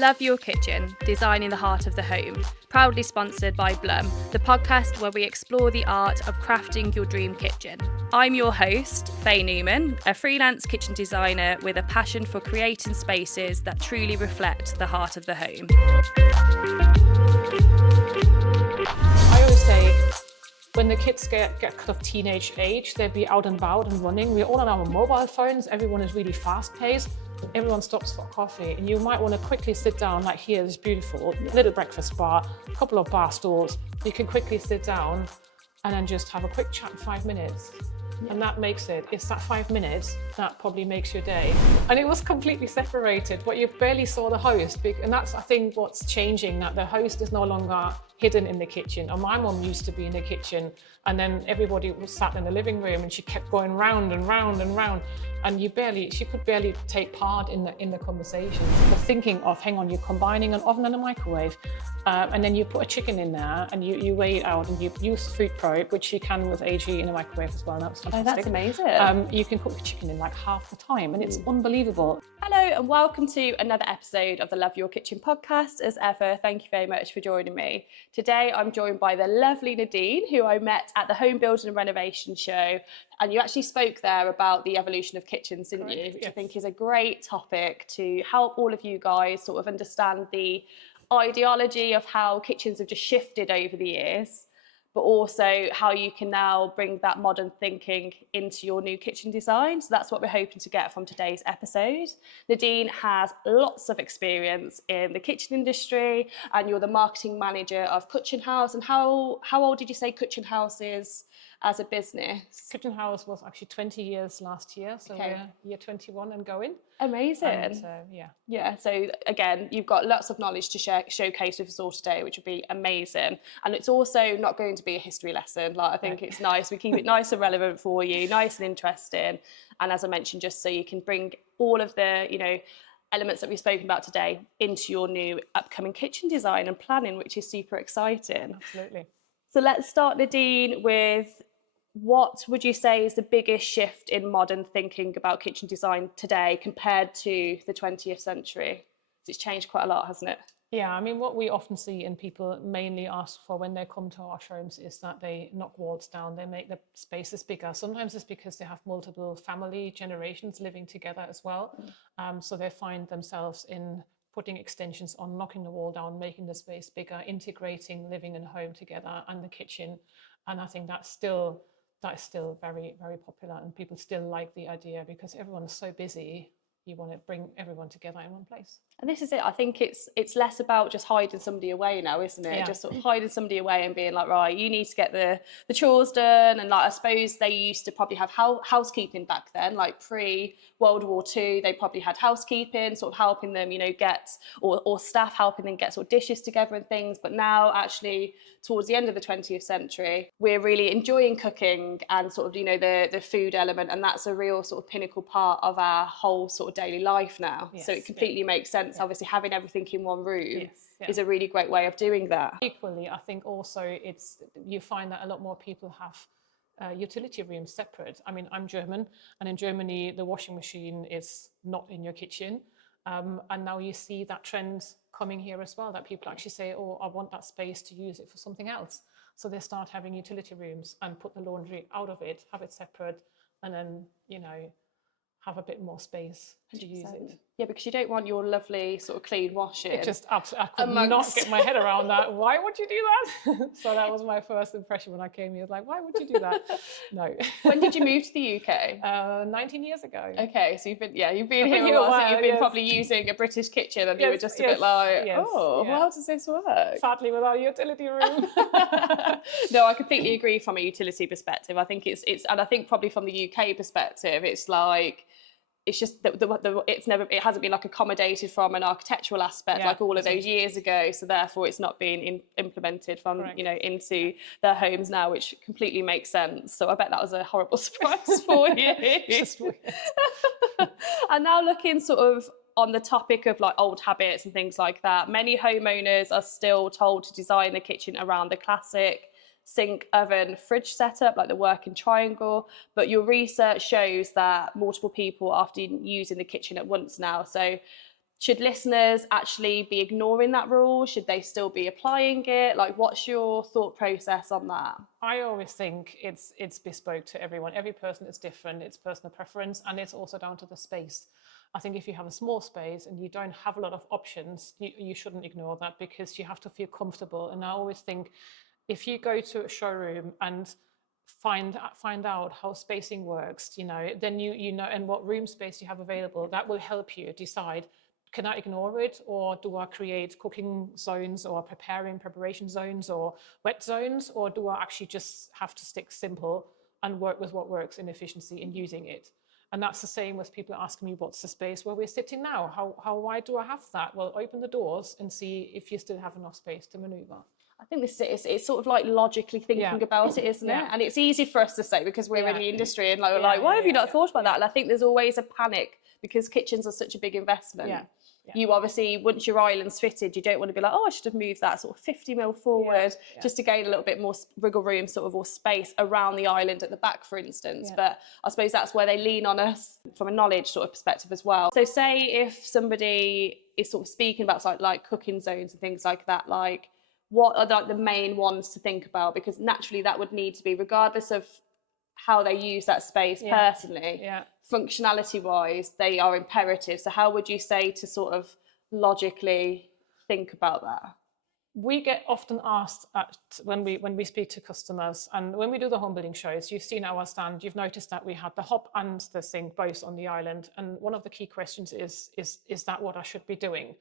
Love Your Kitchen, Designing the Heart of the Home, proudly sponsored by Blum, the podcast where we explore the art of crafting your dream kitchen. I'm your host, Faye Newman, a freelance kitchen designer with a passion for creating spaces that truly reflect the heart of the home. I always say, when the kids get kind of teenage age, they'll be out and about and running. We're all on our mobile phones. Everyone is really fast-paced. Everyone stops for coffee, and you might want to quickly sit down, like here, this beautiful little breakfast bar, a couple of bar stools. You can quickly sit down and then just have a quick chat in 5 minutes. And that makes it's that 5 minutes that probably makes your day. And it was completely separated, but you barely saw the host. And that's, I think, what's changing, that the host is no longer hidden in the kitchen. And my mum used to be in the kitchen, and then everybody was sat in the living room, and she kept going round and round and round. And she could barely take part in the conversation. But thinking of, hang on, you're combining an oven and a microwave, and then you put a chicken in there, and you weigh it out, and you use Food Probe, which you can with AG in a microwave as well. That's fantastic. Oh, that's amazing. You can cook the chicken in like half the time, and it's unbelievable. Hello and welcome to another episode of the Love Your Kitchen podcast. As ever, thank you very much for joining me. Today I'm joined by the lovely Nadine, who I met at the Home Building and Renovation show. And you actually spoke there about the evolution of kitchens, didn't you? Which yes. I think is a great topic to help all of you guys sort of understand the ideology of how kitchens have just shifted over the years, but also how you can now bring that modern thinking into your new kitchen design. So that's what we're hoping to get from today's episode. Nadine has lots of experience in the kitchen industry, and you're the marketing manager of Kutchenhaus. And how old did you say Kutchenhaus is as a business? Kutchenhaus was actually 20 years last year, so okay. We're year 21 and going. Amazing. And, yeah, so again, you've got lots of knowledge to showcase with us all today, which would be amazing. And it's also not going to be a history lesson. Like, I think it's nice, we keep it nice and relevant for you, nice and interesting. And as I mentioned, just so you can bring all of the, elements that we've spoken about today into your new upcoming kitchen design and planning, which is super exciting. Absolutely. So let's start, Nadine, with what would you say is the biggest shift in modern thinking about kitchen design today compared to the 20th century? It's changed quite a lot, hasn't it? Yeah, I mean, what we often see and people mainly ask for when they come to our showrooms is that they knock walls down, they make the spaces bigger. Sometimes it's because they have multiple family generations living together as well. So they find themselves in putting extensions on, knocking the wall down, making the space bigger, integrating living and home together and the kitchen. And I think that is still very, very popular, and people still like the idea because everyone's so busy. You want to bring everyone together in one place. And this is it. I think it's less about just hiding somebody away now, isn't it? Yeah. Just sort of hiding somebody away and being like, right, you need to get the chores done. And like, I suppose they used to probably have housekeeping back then, like pre-World War II, they probably had housekeeping, sort of helping them, get, or staff helping them get sort of dishes together and things. But now actually towards the end of the 20th century, we're really enjoying cooking and sort of, the food element. And that's a real sort of pinnacle part of our whole sort of daily life now. Yes, so it completely makes sense. Obviously, having everything in one room is a really great way of doing that. Equally, I think also you find that a lot more people have utility rooms separate. I mean, I'm German, and in Germany, the washing machine is not in your kitchen. And now you see that trend coming here as well, that people actually say, oh, I want that space to use it for something else. So they start having utility rooms and put the laundry out of it, have it separate, and then, have a bit more space to use it. Yeah, because you don't want your lovely sort of clean washing. It just absolutely, I could not get my head around that. Why would you do that? So that was my first impression when I came here. I was like, why would you do that? No. When did you move to the UK? 19 years ago. Okay, so you've been here a while. You've been probably using a British kitchen, and you were just a bit like, how does this work? Sadly, without a utility room. No, I completely agree from a utility perspective. I think it's, and I think probably from the UK perspective, it's like, it's just that it hasn't been like accommodated from an architectural aspect like all of those years ago. So therefore, it's not being implemented from into their homes now, which completely makes sense. So I bet that was a horrible surprise for you. Just weird. And now looking sort of on the topic of like old habits and things like that, many homeowners are still told to design the kitchen around the classic sink, oven, fridge setup, like the working triangle. But your research shows that multiple people are often using the kitchen at once now. So should listeners actually be ignoring that rule? Should they still be applying it? Like, what's your thought process on that? I always think it's bespoke to everyone. Every person is different. It's personal preference, and it's also down to the space. I think if you have a small space and you don't have a lot of options, you shouldn't ignore that, because you have to feel comfortable. And I always think if you go to a showroom and find out how spacing works, then you know, and what room space you have available, that will help you decide, can I ignore it, or do I create cooking zones or preparation zones or wet zones, or do I actually just have to stick simple and work with what works in efficiency in using it? And that's the same with people asking me, what's the space where we're sitting now? How wide do I have that? Well, open the doors and see if you still have enough space to maneuver. I think this is, it's sort of like logically thinking about it, isn't it? And it's easy for us to say because we're in the industry and we're like, why have you not thought about that? And I think there's always a panic because kitchens are such a big investment. You obviously, once your island's fitted, you don't want to be like, oh, I should have moved that sort of 50 mil forward just to gain a little bit more wriggle room sort of, or space around the island at the back, for instance. But I suppose that's where they lean on us from a knowledge sort of perspective as well. So say if somebody is sort of speaking about like cooking zones and things like that, like what are like the main ones to think about? Because naturally that would need to be, regardless of how they use that space personally, functionality wise, they are imperative. So how would you say to sort of logically think about that? We get often asked when we speak to customers, and when we do the home building shows, you've seen our stand, you've noticed that we had the hob and the sink both on the island. And one of the key questions is that what I should be doing?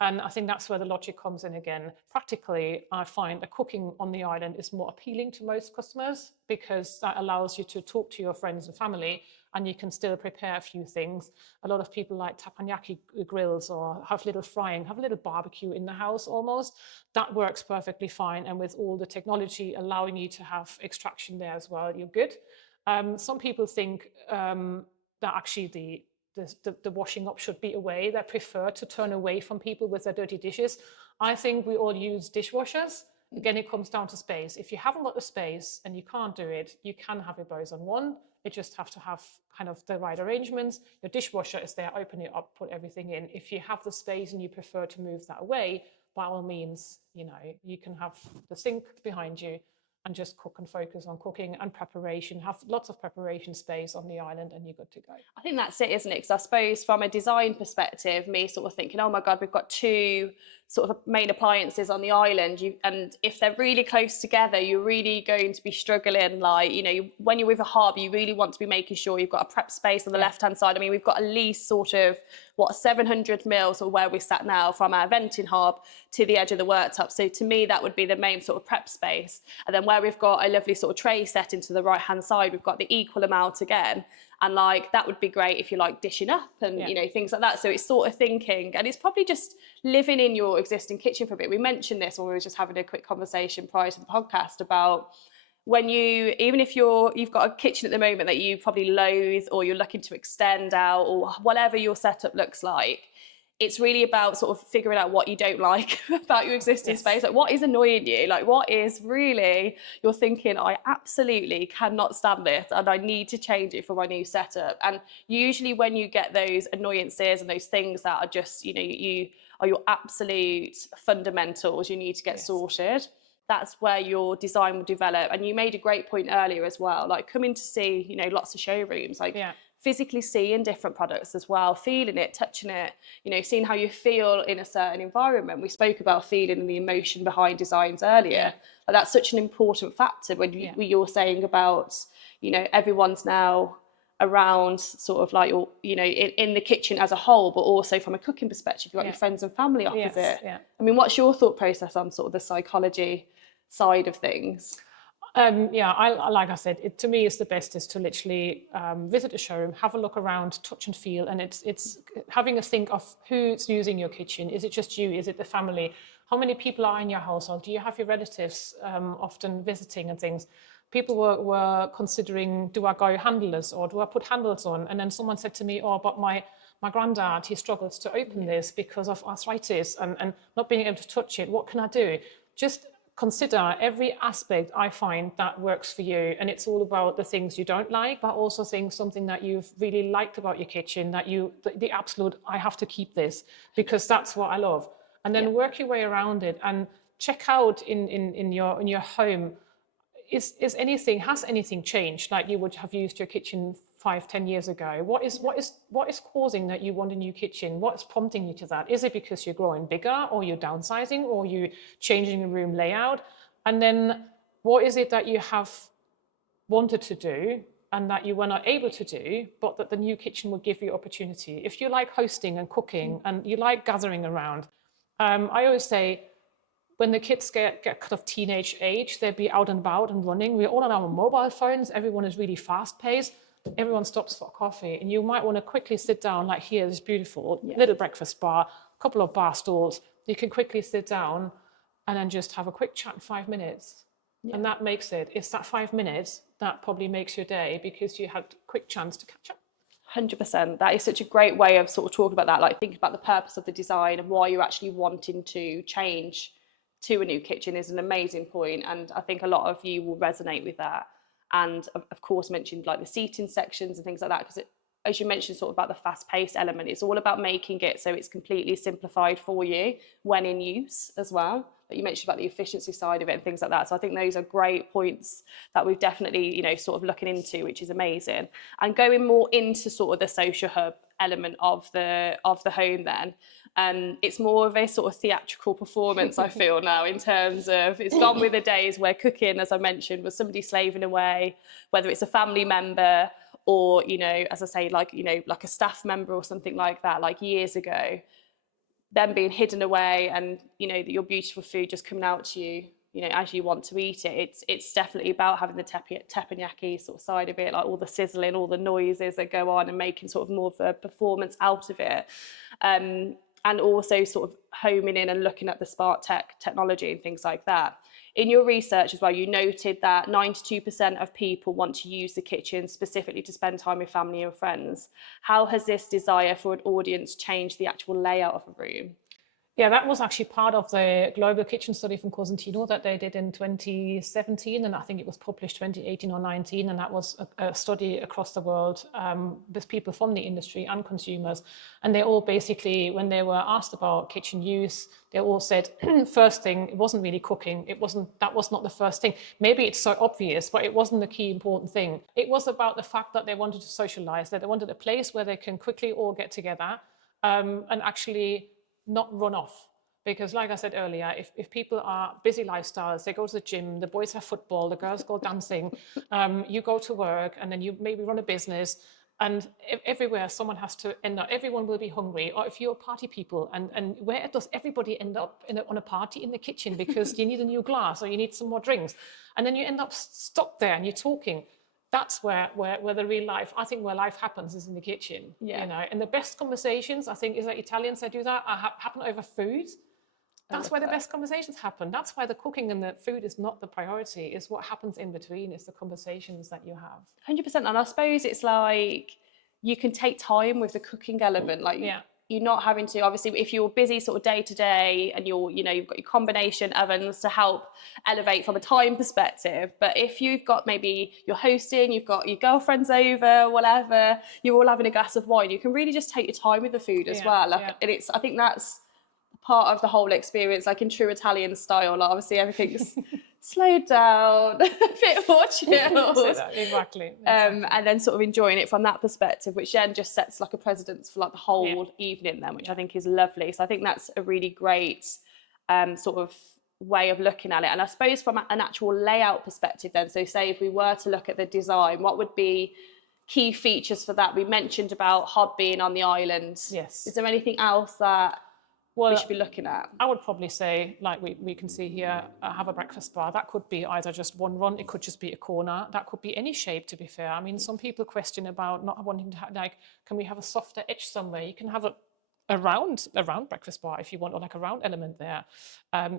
And I think that's where the logic comes in again. Practically, I find that cooking on the island is more appealing to most customers, because that allows you to talk to your friends and family and you can still prepare a few things. A lot of people like teppanyaki grills or have little frying, have a little barbecue in the house almost. That works perfectly fine. And with all the technology allowing you to have extraction there as well, you're good. Some people think that actually the washing up should be away. They prefer to turn away from people with their dirty dishes. I think we all use dishwashers. Again, it comes down to space. If you haven't got the space and you can't do it, you can have it both on one. You just have to have kind of the right arrangements. Your dishwasher is there, open it up, put everything in. If you have the space and you prefer to move that away, by all means, you can have the sink behind you and just cook and focus on cooking and preparation. Have lots of preparation space on the island and you're good to go. I think that's it, isn't it? Because I suppose from a design perspective, me sort of thinking, oh my God, we've got two sort of main appliances on the island. And if they're really close together, you're really going to be struggling. Like, when you're with a hob, you really want to be making sure you've got a prep space on the left-hand side. I mean, we've got at least sort of, 700 mils or where we're sat now from our venting hob to the edge of the worktop. So to me, that would be the main sort of prep space. And then where we've got a lovely sort of tray setting to the right-hand side, we've got the equal amount again. And like, that would be great if you like dishing up and, things like that. So it's sort of thinking, and it's probably just living in your existing kitchen for a bit. We mentioned this when we were just having a quick conversation prior to the podcast about when even if you've got a kitchen at the moment that you probably loathe or you're looking to extend out or whatever your setup looks like, it's really about sort of figuring out what you don't like about your existing space. Like, what is annoying you? Like, what is really, you're thinking, I absolutely cannot stand this and I need to change it for my new setup. And usually when you get those annoyances and those things that are just, you are your absolute fundamentals you need to get sorted, that's where your design will develop. And you made a great point earlier as well, like coming to see, lots of showrooms, like physically seeing different products as well, feeling it, touching it, seeing how you feel in a certain environment. We spoke about feeling and the emotion behind designs earlier. But that's such an important factor when you're saying about, everyone's now around sort of like, in the kitchen as a whole, but also from a cooking perspective, you've got your friends and family opposite. I mean, what's your thought process on sort of the psychology side of things? Like I said, to me, it's the best is to literally visit a showroom, have a look around, touch and feel, and it's having a think of who's using your kitchen. Is it just you? Is it the family? How many people are in your household? Do you have your relatives often visiting and things? People were considering, do I go handleless or do I put handles on? And then someone said to me, but my granddad, he struggles to open this because of arthritis and not being able to touch it. What can I do? Just consider every aspect I find that works for you. And it's all about the things you don't like, but also something that you've really liked about your kitchen, that the absolute, I have to keep this because that's what I love. And then work your way around it and check out in your home, has anything changed? Like you would have used your kitchen 5-10 years ago. What is causing that you want a new kitchen? What's prompting you to that? Is it because you're growing bigger, or you're downsizing, or you're changing the room layout? And then what is it that you have wanted to do and that you were not able to do, but that the new kitchen will give you opportunity? If you like hosting and cooking and you like gathering around, I always say, when the kids get kind of teenage age, they'll be out and about and running. We're all on our mobile phones. Everyone is really fast paced. Everyone stops for coffee. And you might want to quickly sit down, like here, this beautiful little breakfast bar, a couple of bar stools. You can quickly sit down and then just have a quick chat in 5 minutes. Yeah. And that makes it's that 5 minutes that probably makes your day, because you had a quick chance to catch up. 100%. That is such a great way of sort of talking about that, like thinking about the purpose of the design and why you're actually wanting to change to a new kitchen is an amazing point, and I think a lot of you will resonate with that. And of course mentioned like the seating sections and things like that, because as you mentioned sort of about the fast-paced element, it's all about making it so it's completely simplified for you when in use as well. But you mentioned about the efficiency side of it and things like that, so I think those are great points that we've definitely, you know, sort of looking into, which is amazing. And going more into sort of the social hub element of the home then, it's more of a sort of theatrical performance, I feel now, in terms of it's gone with the days where cooking, as I mentioned, was somebody slaving away, whether it's a family member or, you know, as I say, like, you know, like a staff member or something like that, like years ago, them being hidden away and, you know, your beautiful food just coming out to you, you know, as you want to eat it. It's definitely about having the teppanyaki sort of side of it, like all the sizzling, all the noises that go on and making sort of more of a performance out of it. And also sort of homing in and looking at the smart technology and things like that. In your research as well, you noted that 92% of people want to use the kitchen specifically to spend time with family and friends. How has this desire for an audience changed the actual layout of a room? Yeah, that was actually part of the global kitchen study from Kutchenhaus that they did in 2017, and I think it was published 2018 or 19, and that was a study across the world with people from the industry and consumers. And they all basically, when they were asked about kitchen use, they all said, first thing, it wasn't really cooking. That was not the first thing. Maybe it's so obvious, but it wasn't the key important thing. It was about the fact that they wanted to socialize, that they wanted a place where they can quickly all get together and actually not run off. Because like I said earlier, if people are busy lifestyles, they go to the gym, the boys have football, the girls go dancing, you go to work, and then you maybe run a business, and everywhere someone has to end up, everyone will be hungry. Or if you're party people, and where does everybody end up on a party? In the kitchen, because you need a new glass or you need some more drinks. And then you end up stuck there and you're talking. That's where the real life, I think where life happens, is in the kitchen. Yeah. You know, and the best conversations, I think, is that Italians that do that happen over food. That's where the best conversations happen. That's why the cooking and the food is not the priority. It's what happens in between. It's the conversations that you have. 100%. And I suppose it's like you can take time with the cooking element. Like, yeah. You're not having to, obviously, if you're busy sort of day to day and you've got your combination ovens to help elevate from a time perspective. But if you've got, maybe you're hosting, you've got your girlfriends over, whatever, you're all having a glass of wine, you can really just take your time with the food as well. Like, and I think that's part of the whole experience, like in true Italian style. Like, obviously everything's slowed down, a bit more chilled. Exactly. And then sort of enjoying it from that perspective, which then just sets like a precedence for like the whole evening then, which I think is lovely. So I think that's a really great sort of way of looking at it. And I suppose from an actual layout perspective then, so say if we were to look at the design, what would be key features for that? We mentioned about hob being on the island. Yes. Is there anything else that we should be looking at? I would probably say, like we can see here, have a breakfast bar. That could be either just one run, it could just be a corner. That could be any shape, to be fair. I mean, some people question about not wanting to have, like, can we have a softer edge somewhere? You can have a round breakfast bar if you want, or like a round element there.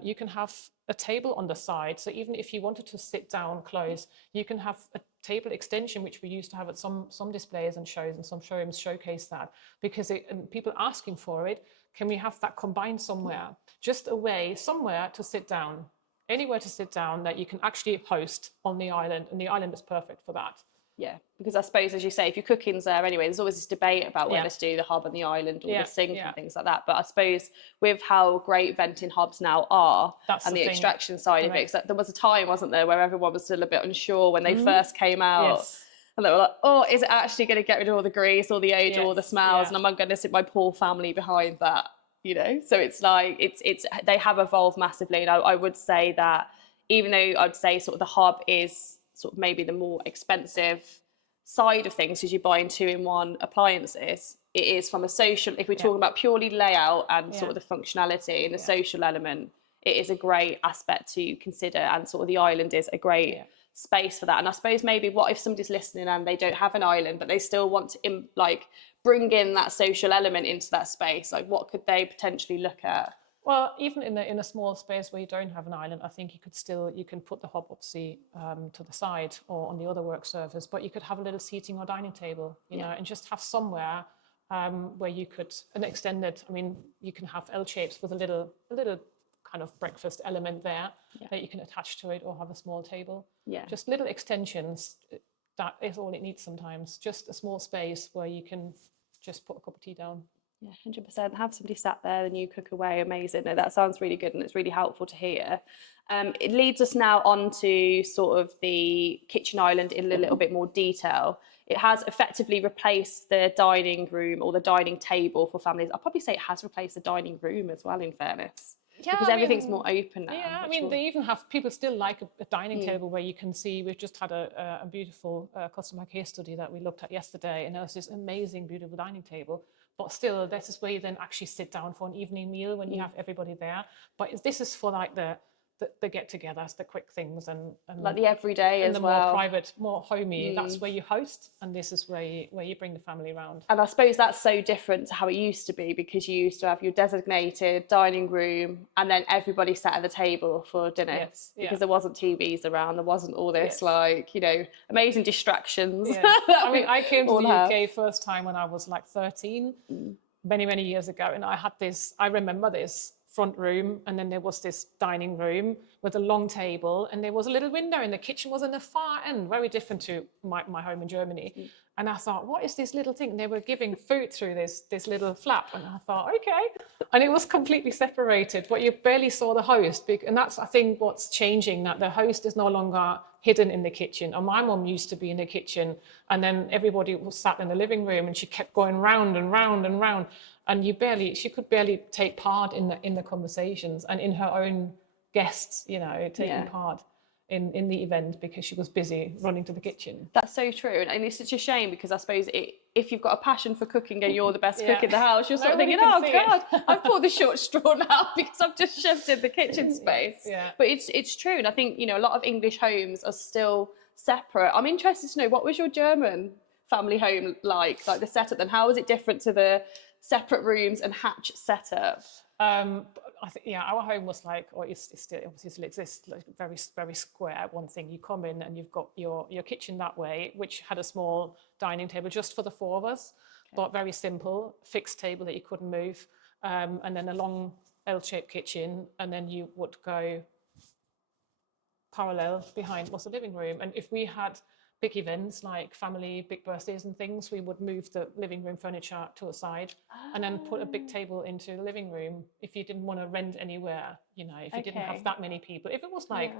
You can have a table on the side. So even if you wanted to sit down close, you can have a table extension, which we used to have at some displays and shows, and some showrooms showcase that, because and people asking for it. Can we have that combined somewhere? Just a way, somewhere to sit down. anywhere to sit down that you can actually host on the island, and the island is perfect for that. Yeah, because I suppose, as you say, if your cooking's there anyway, there's always this debate about whether to do the hob on the island or the sink and things like that. But I suppose with how great venting hobs now are, and the extraction side of it, there was a time, wasn't there, where everyone was still a bit unsure when they first came out. Yes. And they were like, oh, is it actually going to get rid of all the grease, all the odour, all the smells? And am I going to sit my poor family behind that? You know, so it's like, they have evolved massively. And I would say that, even though I'd say sort of the hob is sort of maybe the more expensive side of things, because you're buying 2-in-1 appliances, it is from a social, if we're talking about purely layout and sort of the functionality and the social element, it is a great aspect to consider, and sort of the island is a great space for that. And I suppose maybe, what if somebody's listening and they don't have an island but they still want to bring in that social element into that space? Like, what could they potentially look at? Well, even in a small space where you don't have an island, I think you can put the hob obviously to the side or on the other work surface, but you could have a little seating or dining table, you know, and just have somewhere where you could, an extended, I mean, you can have L shapes with a little kind of breakfast element there that you can attach to it, or have a small table. Yeah. Just little extensions, that is all it needs sometimes. Just a small space where you can just put a cup of tea down. Yeah, 100%. Have somebody sat there and you cook away. Amazing. No, that sounds really good, and it's really helpful to hear. It leads us now on to sort of the kitchen island in a little bit more detail. It has effectively replaced the dining room or the dining table for families. I'll probably say it has replaced the dining room as well, in fairness. Yeah, because everything's more open now. Yeah, I mean, they even have, people still like a dining table where you can see. We've just had a beautiful customer case study that we looked at yesterday, and there was this amazing, beautiful dining table. But still, this is where you then actually sit down for an evening meal when you have everybody there. But this is for like the get-togethers, the quick things, and like the everyday as well. And the more private, more homey. That's where you host, and this is where you bring the family around. And I suppose that's so different to how it used to be, because you used to have your designated dining room and then everybody sat at the table for dinner. Yes, because there wasn't TVs around, there wasn't all this amazing distractions. Yeah. I mean, I came to the UK first time when I was like 13, many years ago, and I remember this front room, and then there was this dining room with a long table, and there was a little window, and the kitchen was in the far end, very different to my home in Germany. And I thought, what is this little thing? And they were giving food through this little flap, and I thought, okay. And it was completely separated, but you barely saw the host. And that's, I think, what's changing, that the host is no longer hidden in the kitchen. And my mum used to be in the kitchen, and then everybody was sat in the living room, and she kept going round and round and round. And she could barely take part in the conversations, and in her own guests, you know, taking part in the event, because she was busy running to the kitchen. That's so true, and it's such a shame, because I suppose if you've got a passion for cooking and you're the best cook in the house, you're sort of thinking, oh God, I've pulled the short straw now because I've just shoved in the kitchen space. Yeah. But it's true, and I think, you know, a lot of English homes are still separate. I'm interested to know, what was your German family home like the setup, then how was it different to the separate rooms and hatch setup? I think, our home was like, or it still exists, like very square. One thing, you come in and you've got your kitchen that way, which had a small dining table just for the four of us, but very simple, fixed table that you couldn't move, and then a long L-shaped kitchen, and then you would go parallel behind was the living room. And if we had big events like family, big birthdays and things, we would move the living room furniture to a side and then put a big table into the living room. If you didn't want to rent anywhere, you know, if you didn't have that many people, if it was like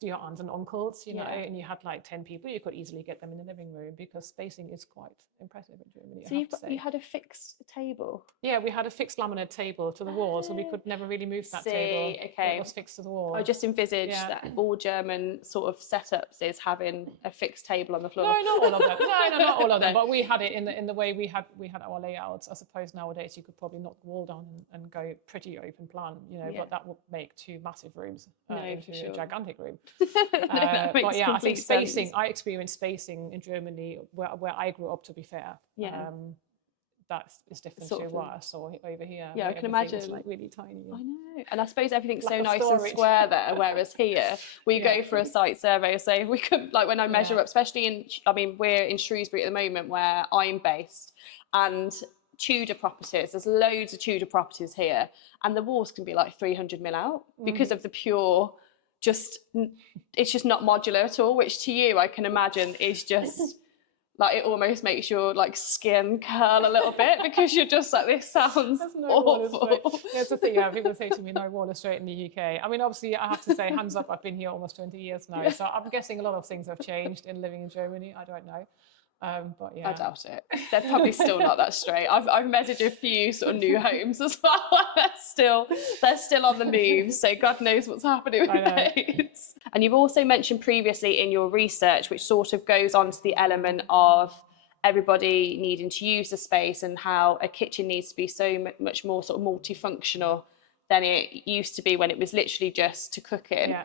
your aunts and uncles, you know, and you had like 10 people, you could easily get them in the living room, because spacing is quite impressive in Germany. So you had a fixed table? Yeah, we had a fixed laminate table to the wall, so we could never really move that table. It was fixed to the wall. I just envisaged that all German sort of setups is having a fixed table on the floor. No, not all of them. No, not all of them. But we had it in the way we had our layouts. I suppose nowadays you could probably knock the wall down and go pretty open plan, you know, but that would make two massive rooms into a gigantic room. But yeah, I think spacing, I experienced spacing in Germany where I grew up, to be fair. That is different to what I saw over here. Yeah, I can imagine. Like really tiny. I know. And I suppose everything's so nice and square there, whereas here we go for a site survey. So if we could, like when I measure up, especially we're in Shrewsbury at the moment where I'm based, and Tudor properties, there's loads of Tudor properties here, and the walls can be like 300 mil out because of the pure it's just not modular at all, which to you I can imagine is just like, it almost makes your like skin curl a little bit, because you're just like, this sounds awful. That's the thing. Yeah, people say to me, no wall is straight in the UK. I mean, obviously, I have to say, hands up, I've been here almost 20 years now. So I'm guessing a lot of things have changed in living in Germany. I don't know. But yeah. I doubt it. They're probably still not that straight. I've messaged a few sort of new homes as well. they're still on the move, so God knows what's happening with those. And you've also mentioned previously in your research, which sort of goes on to the element of everybody needing to use the space, and how a kitchen needs to be so much more sort of multifunctional than it used to be when it was literally just to cook in. Yeah.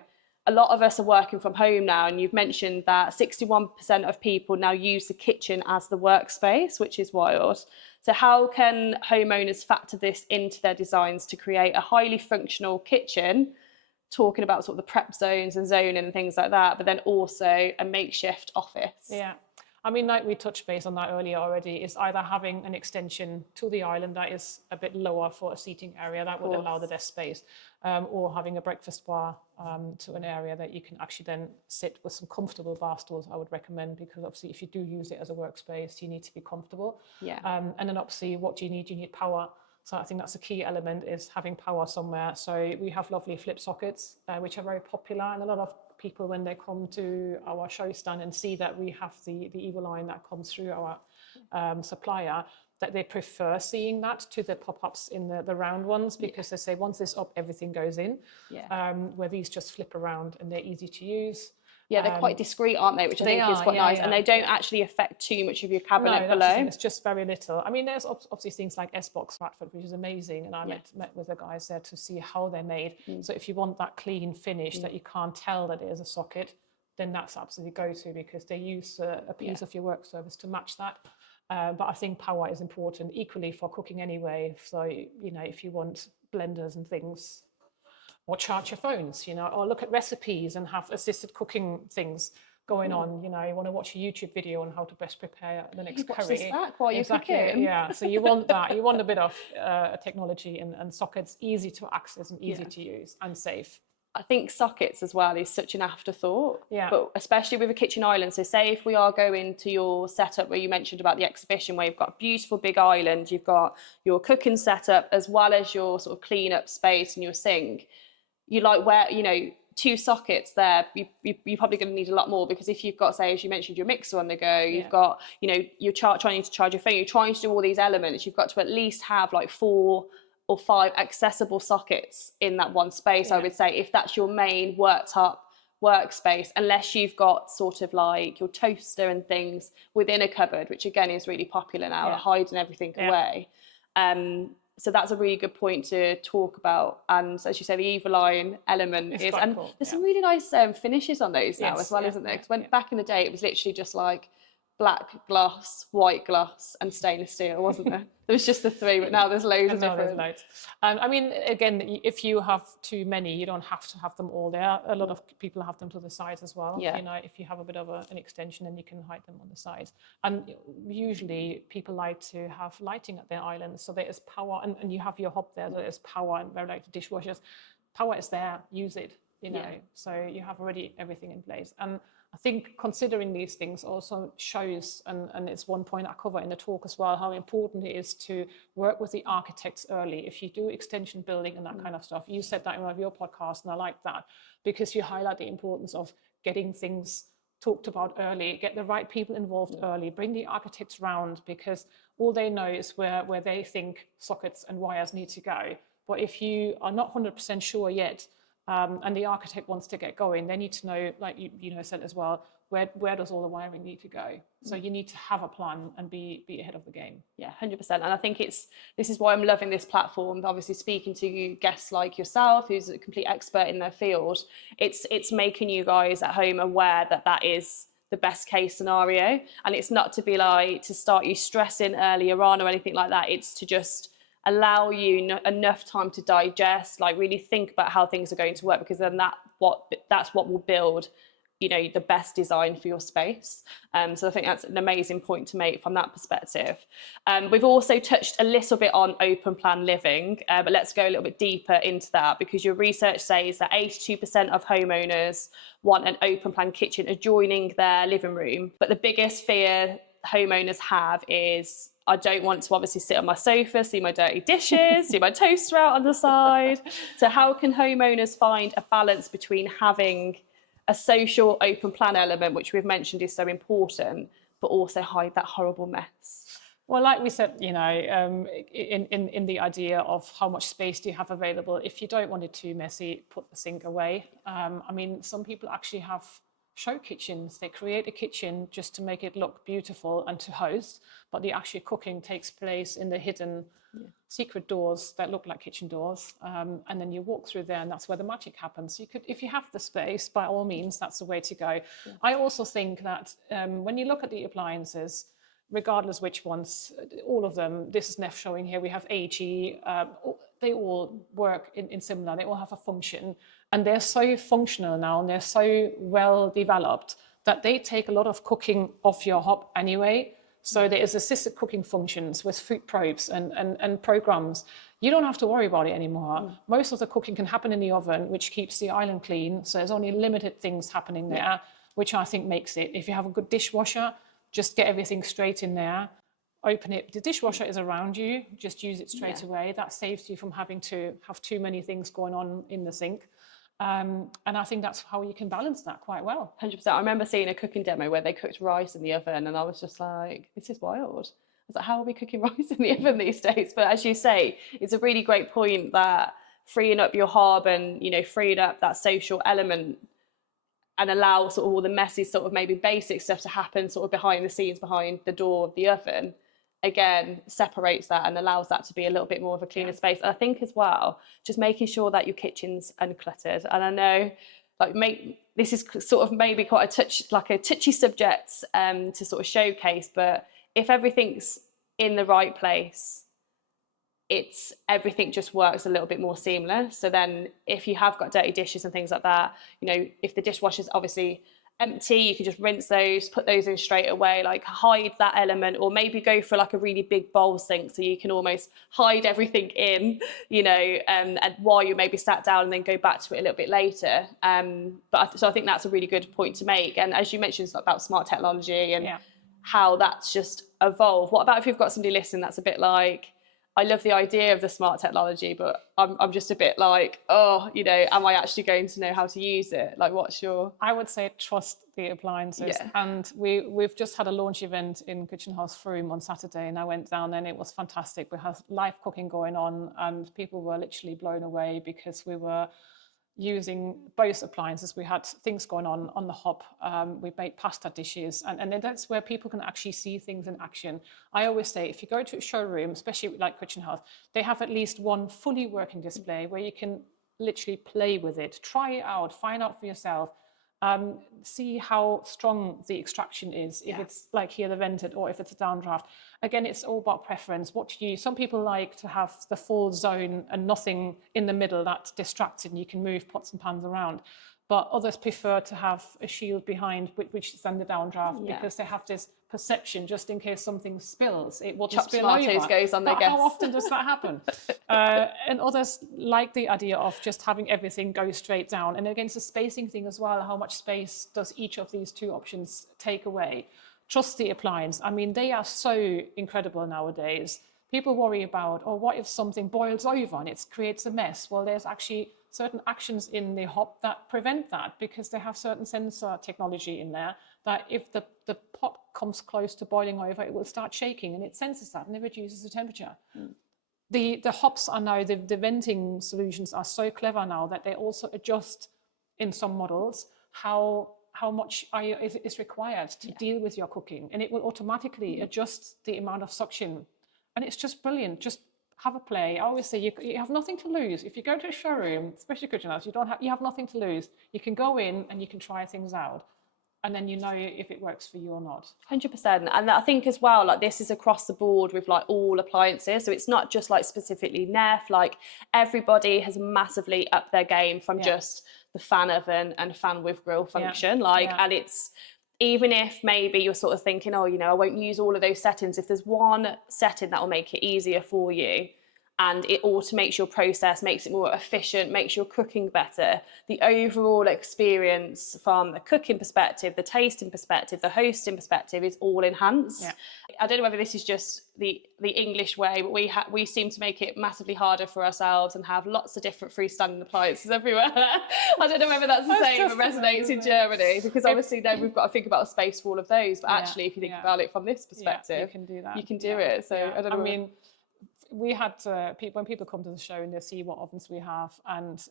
A lot of us are working from home now, and you've mentioned that 61% of people now use the kitchen as the workspace, which is wild. So how can homeowners factor this into their designs to create a highly functional kitchen, talking about sort of the prep zones and zoning and things like that, but then also a makeshift office? Yeah. I mean, like we touched base on that earlier already, is either having an extension to the island that is a bit lower for a seating area that would allow the desk space, or having a breakfast bar to an area that you can actually then sit with some comfortable bar stools, I would recommend, because obviously if you do use it as a workspace, you need to be comfortable. Yeah. And then obviously what do you need? You need power. So I think that's a key element, is having power somewhere. So we have lovely flip sockets, which are very popular, and a lot of people, when they come to our show stand and see that we have the EVO line that comes through our supplier, that they prefer seeing that to the pop-ups in the round ones, because they say once it's up, everything goes in. Where these just flip around and they're easy to use. Yeah, they're quite discreet, aren't they? Which I think is quite nice. And they don't actually affect too much of your cabinet below. It's just very little. I mean, there's obviously things like S-Box Stratford, which is amazing. And I met with the guys there to see how they're made. So if you want that clean finish that you can't tell that it is a socket, then that's absolutely go-to, because they use a piece of your work surface to match that. But I think power is important equally for cooking anyway. So, you know, if you want blenders and things, or charge your phones, you know, or look at recipes and have assisted cooking things going on. You know, you want to watch a YouTube video on how to best prepare the next curry. Watch the snack while you're cooking. Yeah, so you want that. You want a bit of technology and sockets, easy to access and easy to use and safe. I think sockets as well is such an afterthought, yeah. But especially with a kitchen island. So say if we are going to your setup where you mentioned about the exhibition, where you've got a beautiful big island, you've got your cooking setup as well as your sort of clean up space and your sink. You like where, you know, 2 sockets there, you're probably going to need a lot more, because if you've got, say, as you mentioned, your mixer on the go, you've got, you know, you're trying to charge your phone, you're trying to do all these elements, you've got to at least have like 4 or 5 accessible sockets in that one space, I would say, if that's your main worktop workspace, unless you've got sort of like your toaster and things within a cupboard, which again is really popular now, hiding everything away. So that's a really good point to talk about. And as you say, the EVO line element is, and cool. There's some really nice finishes on those now as well, isn't there? Because back in the day, it was literally just like black gloss, white gloss, and stainless steel, wasn't there? There was just the 3, but now there's loads of different. There's loads. I mean, again, if you have too many, you don't have to have them all there. A lot of people have them to the sides as well. You know, if you have a bit of an extension, then you can hide them on the sides. And usually people like to have lighting at their islands, so there is power, and you have your hob there, so there's power, and very like the dishwashers. Power is there, use it, you know, so you have already everything in place. And I think considering these things also shows, and it's one point I cover in the talk as well, how important it is to work with the architects early. If you do extension building and that kind of stuff, you said that in one of your podcasts, and I like that, because you highlight the importance of getting things talked about early, get the right people involved early, bring the architects round, because all they know is where they think sockets and wires need to go. But if you are not 100% sure yet, and the architect wants to get going, they need to know, like you know said as well, where does all the wiring need to go? So you need to have a plan and be ahead of the game. Yeah, 100%. And I think this is why I'm loving this platform. Obviously, speaking to guests like yourself, who's a complete expert in their field, it's making you guys at home aware that is the best case scenario. And it's not to be like to start you stressing earlier on or anything like that. It's to just allow you enough time to digest, like really think about how things are going to work, because then that's what will build the best design for your space. So I think that's an amazing point to make from that perspective. We've also touched a little bit on open plan living, but let's go a little bit deeper into that, because your research says that 82% of homeowners want an open plan kitchen adjoining their living room. But the biggest fear homeowners have is, I don't want to obviously sit on my sofa, see my dirty dishes, see my toaster out on the side. So how can homeowners find a balance between having a social open plan element, which we've mentioned is so important, but also hide that horrible mess? Well, like we said, in the idea of how much space do you have available, if you don't want it too messy, put the sink away. Some people actually have show kitchens. They create a kitchen just to make it look beautiful and to host, but the actual cooking takes place in the hidden secret doors that look like kitchen doors, and then you walk through there, and that's where the magic happens. You could, if you have the space, by all means, that's the way to go. I also think that when you look at the appliances, regardless which ones, all of them, this is Neff showing here, we have AG, they all work in similar, they all have a function, and they're so functional now, and they're so well developed that they take a lot of cooking off your hob anyway. So there is assisted cooking functions with food probes and programs. You don't have to worry about it anymore. Most of the cooking can happen in the oven, which keeps the island clean. So there's only limited things happening there, which I think makes it. If you have a good dishwasher, just get everything straight in there. Open it. The dishwasher is around you. Just use it straight away. That saves you from having to have too many things going on in the sink. And I think that's how you can balance that quite well. 100%. I remember seeing a cooking demo where they cooked rice in the oven, and I was just like, this is wild. I was like, how are we cooking rice in the oven these days? But as you say, it's a really great point that freeing up your hob and, freeing up that social element and allow sort of all the messy sort of maybe basic stuff to happen sort of behind the scenes, behind the door of the oven, again, separates that and allows that to be a little bit more of a cleaner space. And I think as well, just making sure that your kitchen's uncluttered. And I know this is sort of maybe quite a touchy subject to sort of showcase, but if everything's in the right place, everything just works a little bit more seamless. So then if you have got dirty dishes and things like that, if the dishwasher's obviously empty, you can just rinse those, put those in straight away, like hide that element, or maybe go for like a really big bowl sink so you can almost hide everything in, and while you maybe sat down and then go back to it a little bit later. So I think that's a really good point to make. And as you mentioned about smart technology and how that's just evolved. What about if you've got somebody listening that's a bit like, I love the idea of the smart technology, but I'm just a bit like, am I actually going to know how to use it? Like, what's your... I would say trust the appliances. Yeah. And we've just had a launch event in Kutchenhaus Froome on Saturday, and I went down and it was fantastic. We had live cooking going on, and people were literally blown away because we were using both appliances. We had things going on the hob. We made pasta dishes, and then that's where people can actually see things in action. I always say, if you go to a showroom, especially like Kutchenhaus, they have at least one fully working display where you can literally play with it, try it out, find out for yourself, see how strong the extraction is, if it's like here the vented or if it's a downdraft. Again, it's all about preference. Some people like to have the full zone and nothing in the middle that distracts it, and you can move pots and pans around. But others prefer to have a shield behind, which is then the downdraft, because they have this perception, just in case something spills, it will Chopped spill tomatoes over. goes on their guests. How often does that happen? And others like the idea of just having everything go straight down. And again, it's a spacing thing as well. How much space does each of these two options take away? Trust the appliance. I mean, they are so incredible nowadays. People worry about, what if something boils over and it creates a mess? Well, there's actually certain actions in the hob that prevent that, because they have certain sensor technology in there that if the pot comes close to boiling over, it will start shaking, and it senses that and it reduces the temperature. The hobs are now, the venting solutions are so clever now that they also adjust in some models how much is required to deal with your cooking, and it will automatically adjust the amount of suction. And it's just brilliant. Just have a play. I always say you have nothing to lose. If you go to a showroom, especially Kutchenhaus, you have nothing to lose. You can go in and you can try things out. and then you know if it works for you or not. 100%. And I think as well, like this is across the board with like all appliances. So it's not just like specifically Neff, like everybody has massively upped their game from just the fan oven and fan with grill function. And it's, even if maybe you're sort of thinking, oh, you know, I won't use all of those settings, if there's one setting that will make it easier for you, and it automates your process, makes it more efficient, makes your cooking better, the overall experience from the cooking perspective, the tasting perspective, the hosting perspective is all enhanced. Yeah. I don't know whether this is just the English way, but we seem to make it massively harder for ourselves and have lots of different freestanding appliances everywhere. I don't know whether that's the same that resonates in Germany, because obviously then we've got to think about a space for all of those. But actually, if you think about it from this perspective, you can do that. You can do it. So I don't know. I mean, we had when people come to the show and they see what ovens we have, and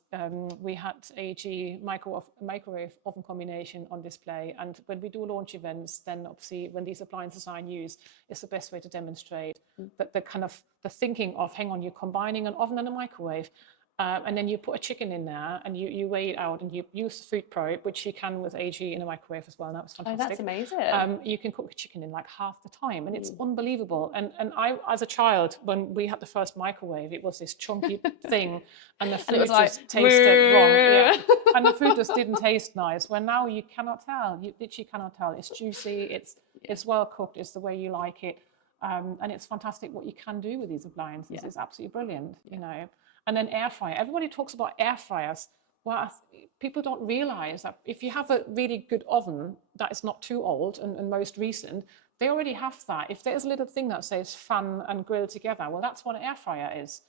we had AG microwave oven combination on display. And when we do launch events, then obviously when these appliances are in use, it's the best way to demonstrate that the kind of the thinking of, hang on, you're combining an oven and a microwave. And then you put a chicken in there and you weigh it out and you use the food probe, which you can with AG in a microwave as well. And that was fantastic. Oh, that's amazing. You can cook a chicken in like half the time, and it's unbelievable. And I, as a child, when we had the first microwave, it was this chunky thing, and the food just tasted wrong. Yeah. And the food just didn't taste nice. When now you cannot tell. You literally cannot tell. It's juicy. It's well cooked. It's the way you like it. And it's fantastic what you can do with these appliances. It's absolutely brilliant, you know. And then air fryer. Everybody talks about air fryers. Well, people don't realize that if you have a really good oven that is not too old and most recent, they already have that. If there's a little thing that says fan and grill together, well, that's what an air fryer is.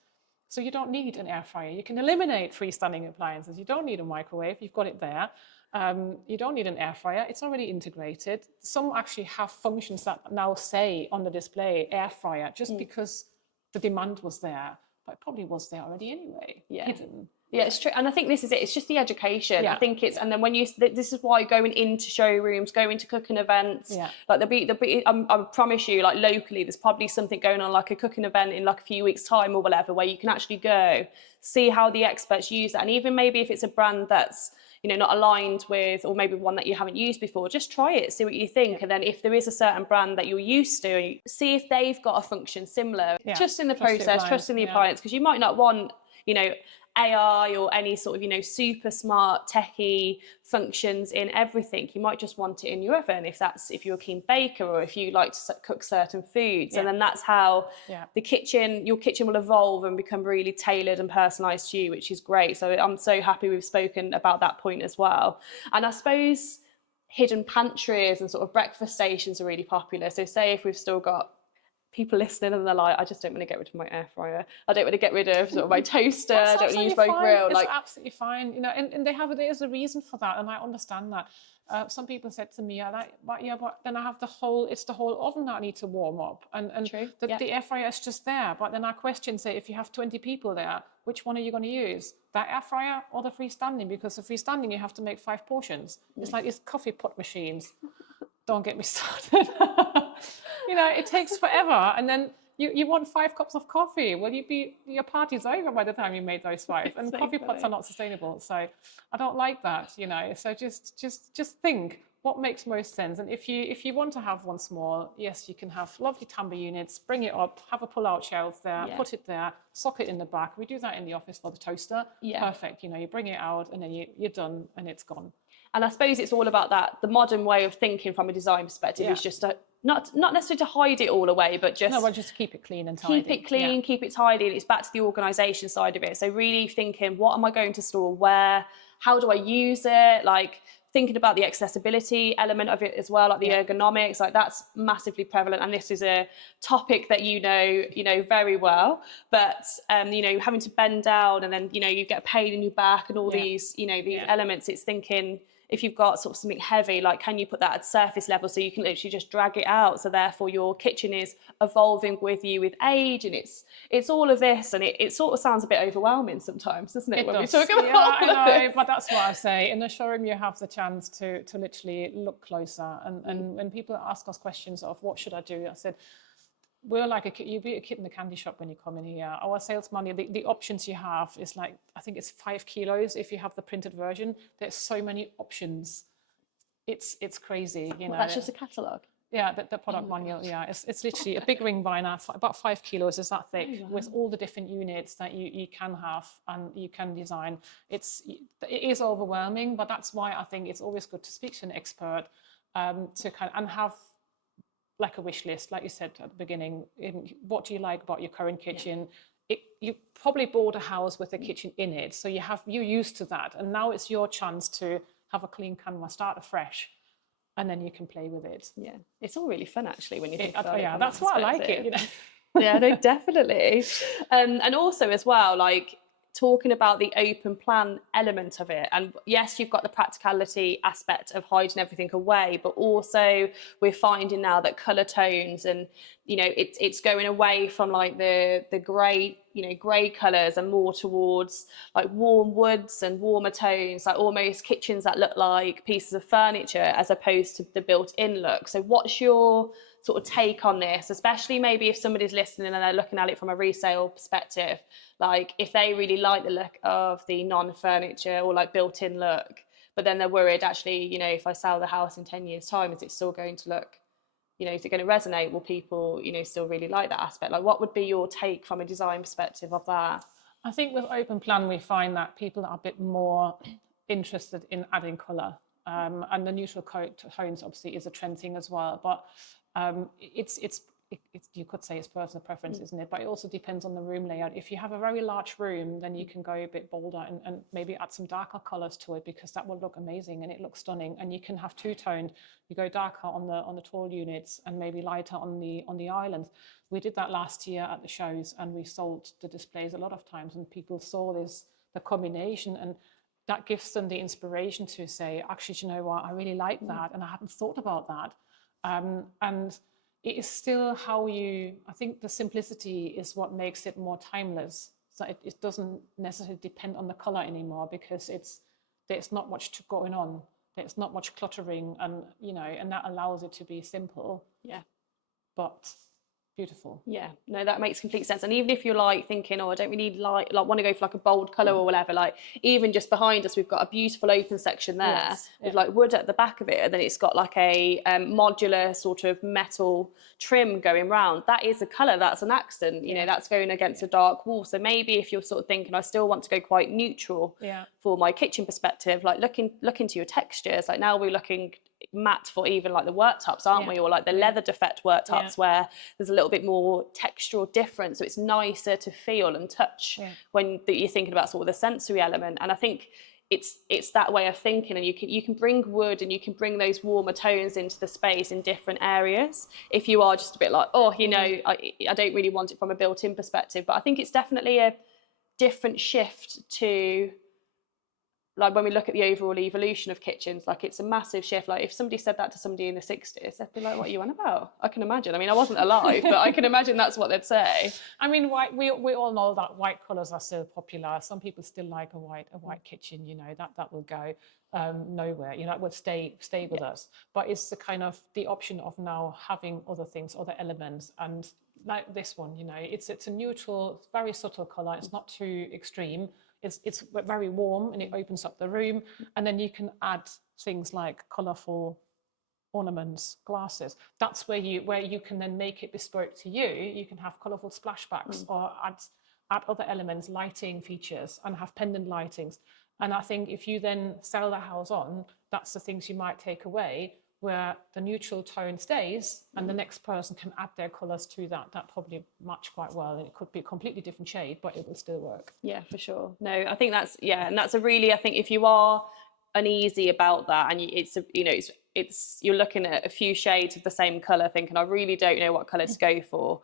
So you don't need an air fryer. You can eliminate freestanding appliances. You don't need a microwave. You've got it there. You don't need an air fryer. It's already integrated. Some actually have functions that now say on the display air fryer, just because the demand was there. But it probably was there already anyway, hidden. Yeah, it's true. And I think this is it. It's just the education. I think it's, and then when this is why going into showrooms, going to cooking events, like there'll be I promise you, like locally, there's probably something going on, like a cooking event in like a few weeks' time or whatever, where you can actually go, see how the experts use that. And even maybe if it's a brand that's, you know, not aligned with, or maybe one that you haven't used before, just try it, see what you think. And then if there is a certain brand that you're used to, see if they've got a function similar. Trust in the process, trust in the appliance, because you might not want, you know, AI or any sort of, you know, super smart techie functions in everything. You might just want it in your oven, if you're a keen baker, or if you like to cook certain foods. And then that's how your kitchen will evolve and become really tailored and personalized to you, which is great. So I'm so happy we've spoken about that point as well. And I suppose hidden pantries and sort of breakfast stations are really popular. So say if we've still got people listening and they're like, I just don't want to get rid of my air fryer. I don't want to get rid of sort of my toaster. I don't want to use my grill. It's absolutely fine, you know. And there's a reason for that, and I understand that. Some people said to me, but then I have it's the whole oven that I need to warm up, and the air fryer is just there. But then our question say, if you have 20 people there, which one are you going to use? That air fryer or the freestanding? Because the freestanding, you have to make 5 portions. It's like these coffee pot machines. Don't get me started. You know, it takes forever, and then you want 5 cups of coffee. Well, your party's over by the time you made those 5. And coffee pots are not sustainable, so I don't like that. You know, so just think what makes most sense. And if you want to have one small, yes, you can have lovely timber units. Bring it up, have a pull-out shelf there, put it there, socket in the back. We do that in the office for the toaster. Perfect. You know, you bring it out, and then you're done, and it's gone. And I suppose it's all about that. The modern way of thinking from a design perspective is just not necessarily to hide it all away, but just keep it clean and tidy. Keep it clean, keep it tidy. And it's back to the organisation side of it. So really thinking, what am I going to store where? How do I use it? Like thinking about the accessibility element of it as well, like the ergonomics, like that's massively prevalent. And this is a topic that you know very well. But you know, having to bend down and then, you know, you get a pain in your back and all these, you know, these elements. It's thinking, if you've got sort of something heavy, like can you put that at surface level so you can literally just drag it out? So therefore your kitchen is evolving with you with age, and it's all of this, and it sort of sounds a bit overwhelming sometimes, doesn't it? When we talk about I know, but that's what I say. In the showroom you have the chance to literally look closer, and when people ask us questions of what should I do, I said, we're like a kid. You'd be a kid in the candy shop when you come in here. Our sales manual, the options you have is like, I think it's 5 kilos if you have the printed version. There's so many options. it's crazy, you know. Well, that's just a catalogue. Yeah, the product manual. Yeah, it's literally a big ring binder, about 5 kilos is that thick, with all the different units that you can have and you can design. It is overwhelming, but that's why I think it's always good to speak to an expert, to and have like a wish list, like you said at the beginning. What do you like about your current kitchen? You probably bought a house with a kitchen in it, so you're used to that, and now it's your chance to have a clean canvas, start afresh, and then you can play with it. Yeah, it's all really fun actually when you think about it. Yeah, that's why I like it, you know. Yeah, no, definitely. And also as well, like talking about the open plan element of it. And yes, you've got the practicality aspect of hiding everything away, but also we're finding now that colour tones and, you know, it's going away from like the grey, you know, grey colours and more towards like warm woods and warmer tones, like almost kitchens that look like pieces of furniture as opposed to the built-in look. So what's your sort of take on this, especially maybe if somebody's listening and they're looking at it from a resale perspective, like if they really like the look of the non-furniture or like built-in look, but then they're worried actually, you know, if I sell the house in 10 years time, is it still going to look, you know, is it going to resonate? Will people, you know, still really like that aspect? Like what would be your take from a design perspective of that? I think with open plan we find that people are a bit more interested in adding colour, and the neutral tones obviously is a trend thing as well, but it's you could say it's personal preference, isn't it? But it also depends on the room layout. If you have a very large room, then you can go a bit bolder and maybe add some darker colours to it, because that will look amazing and it looks stunning. And you can have two-toned. You go darker on the tall units and maybe lighter on the islands. We did that last year at the shows, and we sold the displays a lot of times, and people saw the combination, and that gives them the inspiration to say, actually, do you know what? I really like that, and I hadn't thought about that. And it is still I think the simplicity is what makes it more timeless. So it doesn't necessarily depend on the color anymore, because there's not much going on. There's not much cluttering, and, you know, and that allows it to be simple. Yeah. But beautiful. Yeah, no, that makes complete sense. And even if you're like thinking, oh, I don't really like want to go for like a bold colour or whatever, like even just behind us, we've got a beautiful open section there with like wood at the back of it, and then it's got like a modular sort of metal trim going round. That is a colour, that's an accent, you know, that's going against a dark wall. So maybe if you're sort of thinking, I still want to go quite neutral for my kitchen perspective, like look into your textures. Like now we're looking matte for even like the worktops, aren't we, or like the leather defect worktops where there's a little bit more textural difference, so it's nicer to feel and touch when you're thinking about sort of the sensory element. And I think it's that way of thinking, and you can bring wood and you can bring those warmer tones into the space in different areas if you are just a bit like, oh, you know, I don't really want it from a built-in perspective. But I think it's definitely a different shift to, like when we look at the overall evolution of kitchens, like it's a massive shift. Like if somebody said that to somebody in the 60s, they'd be like, what are you on about? I can imagine. I mean, I wasn't alive, but I can imagine that's what they'd say. I mean, we all know that white colours are still popular. Some people still like a white kitchen, you know, that will go nowhere, you know, it will stay with us. But it's the kind of the option of now having other things, other elements, and like this one, you know, it's a neutral, very subtle colour. It's not too extreme. It's very warm, and it opens up the room, and then you can add things like colourful ornaments, glasses. That's where you can then make it bespoke to you. You can have colourful splashbacks or add other elements, lighting features, and have pendant lightings. And I think if you then sell the house on, that's the things you might take away, where the neutral tone stays and the next person can add their colours to that probably match quite well. And it could be a completely different shade, but it will still work. Yeah, for sure. No, I think that's, and that's a really, I think if you are uneasy about that, and it's you're looking at a few shades of the same colour thinking, I really don't know what colour to go for.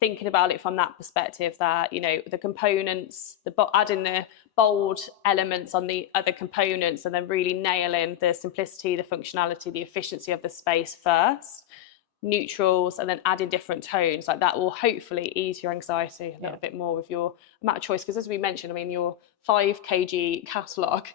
Thinking about it from that perspective, that, you know, the components, adding the bold elements on the other components, and then really nailing the simplicity, the functionality, the efficiency of the space first, neutrals, and then adding different tones, like that will hopefully ease your anxiety a little bit more with your amount of choice. Because as we mentioned, I mean, your 5 kg catalogue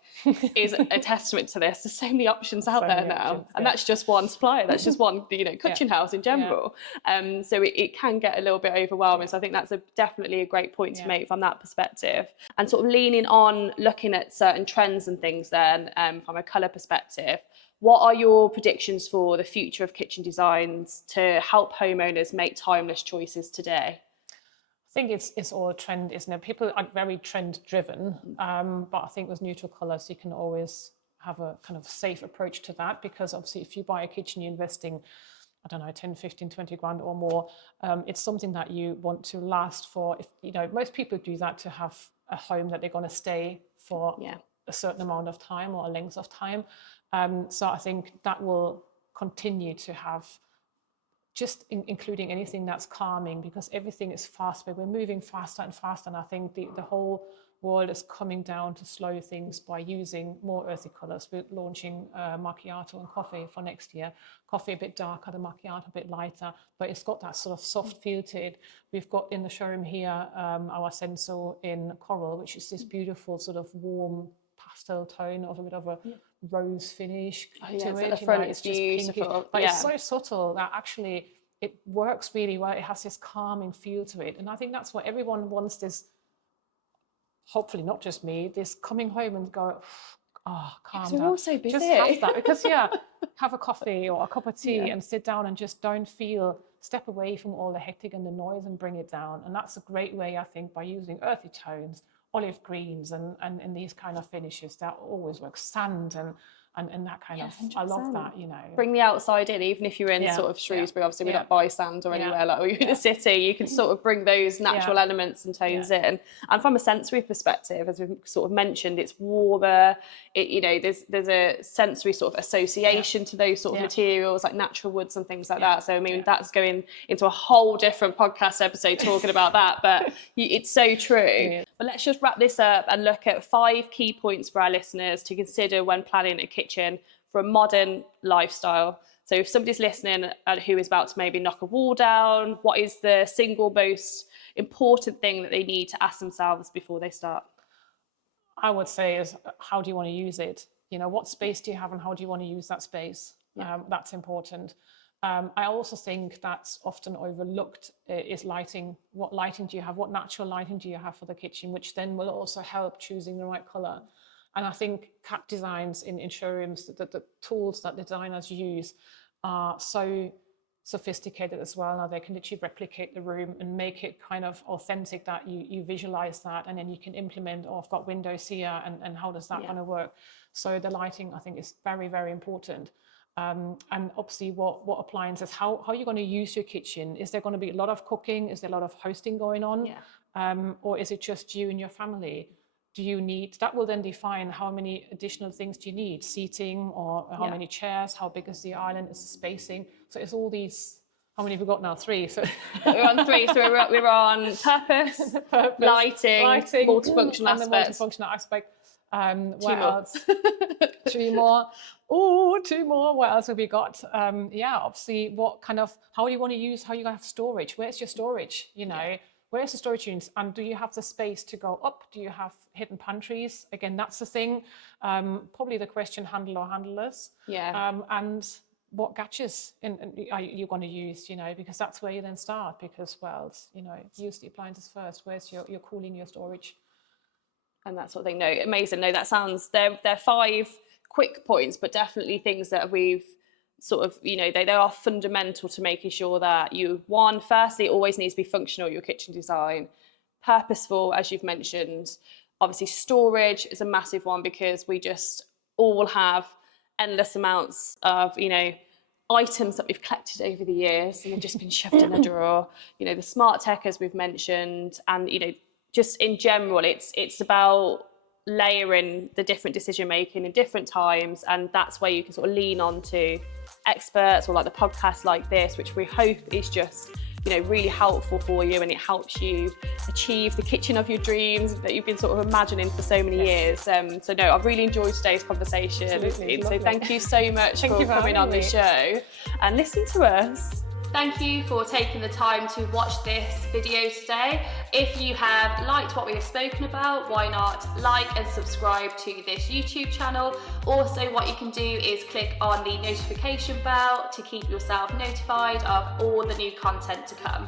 is a testament to this. There's so many options out there now, and that's just one supplier, that's just one, you know, Kutchenhaus in general. So it can get a little bit overwhelming. So I think that's definitely a great point to make from that perspective. And sort of leaning on looking at certain trends and things then, from a colour perspective, What are your predictions for the future of kitchen designs to help homeowners make timeless choices today? I think it's all a trend, isn't it? People are very trend driven, but I think with neutral colours you can always have a kind of safe approach to that, because obviously if you buy a kitchen you're investing, I don't know, 10, 15, 20 grand or more. It's something that you want to last for. If you know, most people do that to have a home that they're going to stay for a certain amount of time or a length of time. So I think that will continue to have, just including anything that's calming, because everything is fast, but we're moving faster and faster. And I think the whole world is coming down to slow things by using more earthy colours. We're launching macchiato and coffee for next year. Coffee a bit darker, the macchiato a bit lighter, but it's got that sort of soft feel to it. We've got in the showroom here our Senso in coral, which is this beautiful sort of warm pastel tone of a bit of a rose finish to it. The front it's is beautiful, just pinkish, but it's so subtle that actually it works really well. It has this calming feel to it, and I think that's what everyone wants. This, hopefully not just me, this coming home and go, oh, calm down. We're all so busy. Just have that, because have a coffee or a cup of tea and sit down and just step away from all the hectic and the noise and bring it down. And that's a great way, I think, by using earthy tones, olive greens and these kind of finishes that always work, sand and that kind of, 100%. I love that, you know. Bring the outside in, even if you're in sort of Shrewsbury, obviously we don't buy sand or anywhere, like, or you're in a city, you can sort of bring those natural elements and tones in. And from a sensory perspective, as we've sort of mentioned, it's warmer, you know, there's a sensory sort of association to those sort of materials, like natural woods and things like that. So, I mean, that's going into a whole different podcast episode talking about that, but it's so true. But let's just wrap this up and look at 5 key points for our listeners to consider when planning a kitchen for a modern lifestyle. So if somebody's listening who is about to maybe knock a wall down, what is the single most important thing that they need to ask themselves before they start? I would say is, how do you want to use it? You know, what space do you have and how do you want to use that space? That's important. I also think that's often overlooked is lighting. What lighting do you have? What natural lighting do you have for the kitchen, which then will also help choosing the right colour. And I think CAD designs in showrooms, the tools that designers use are so sophisticated as well. Now they can literally replicate the room and make it kind of authentic, that you visualize that, and then you can implement, oh, I've got windows here, and how does that going to work? So the lighting, I think, is very, very important. And obviously what appliances, how are you going to use your kitchen? Is there going to be a lot of cooking? Is there a lot of hosting going on? Or is it just you and your family? Do you need, that will then define how many additional things do you need, seating, or how many chairs, how big is the island, is the spacing? So it's all these, how many have we got now? 3. So we're on 3, so we're on purpose, lighting, multifunctional aspect. And the multifunctional aspect. What else? 2 more. Oh, 2 more. What else have we got? Obviously, what kind of, how do you want to use, how you going to have storage? Where's your storage? You know, where's the storage units? And do you have the space to go up? Do you have hidden pantries? Again, that's the thing. Probably the question, handle or handleless. And what gadgets are you going to use, you know, because that's where you then start, because, well, you know, use the appliances first. Where's your cooling, your storage? And that sort of thing. No, amazing. No, that sounds, they're 5 quick points, but definitely things that we've sort of, you know, they are fundamental to making sure that firstly, it always needs to be functional, your kitchen design, purposeful, as you've mentioned. Obviously, storage is a massive one, because we just all have endless amounts of, you know, items that we've collected over the years and they've just been shoved in a drawer. You know, the smart tech, as we've mentioned, and, you know, just in general, it's about layering the different decision making in different times, and that's where you can sort of lean on to experts, or like the podcast like this, which we hope is just, you know, really helpful for you, and it helps you achieve the kitchen of your dreams that you've been sort of imagining for so many years. So no, I've really enjoyed today's conversation. Absolutely, so thank you so much for coming on the show and listening to us. Thank you for taking the time to watch this video today. If you have liked what we have spoken about, why not like and subscribe to this YouTube channel. Also, what you can do is click on the notification bell to keep yourself notified of all the new content to come.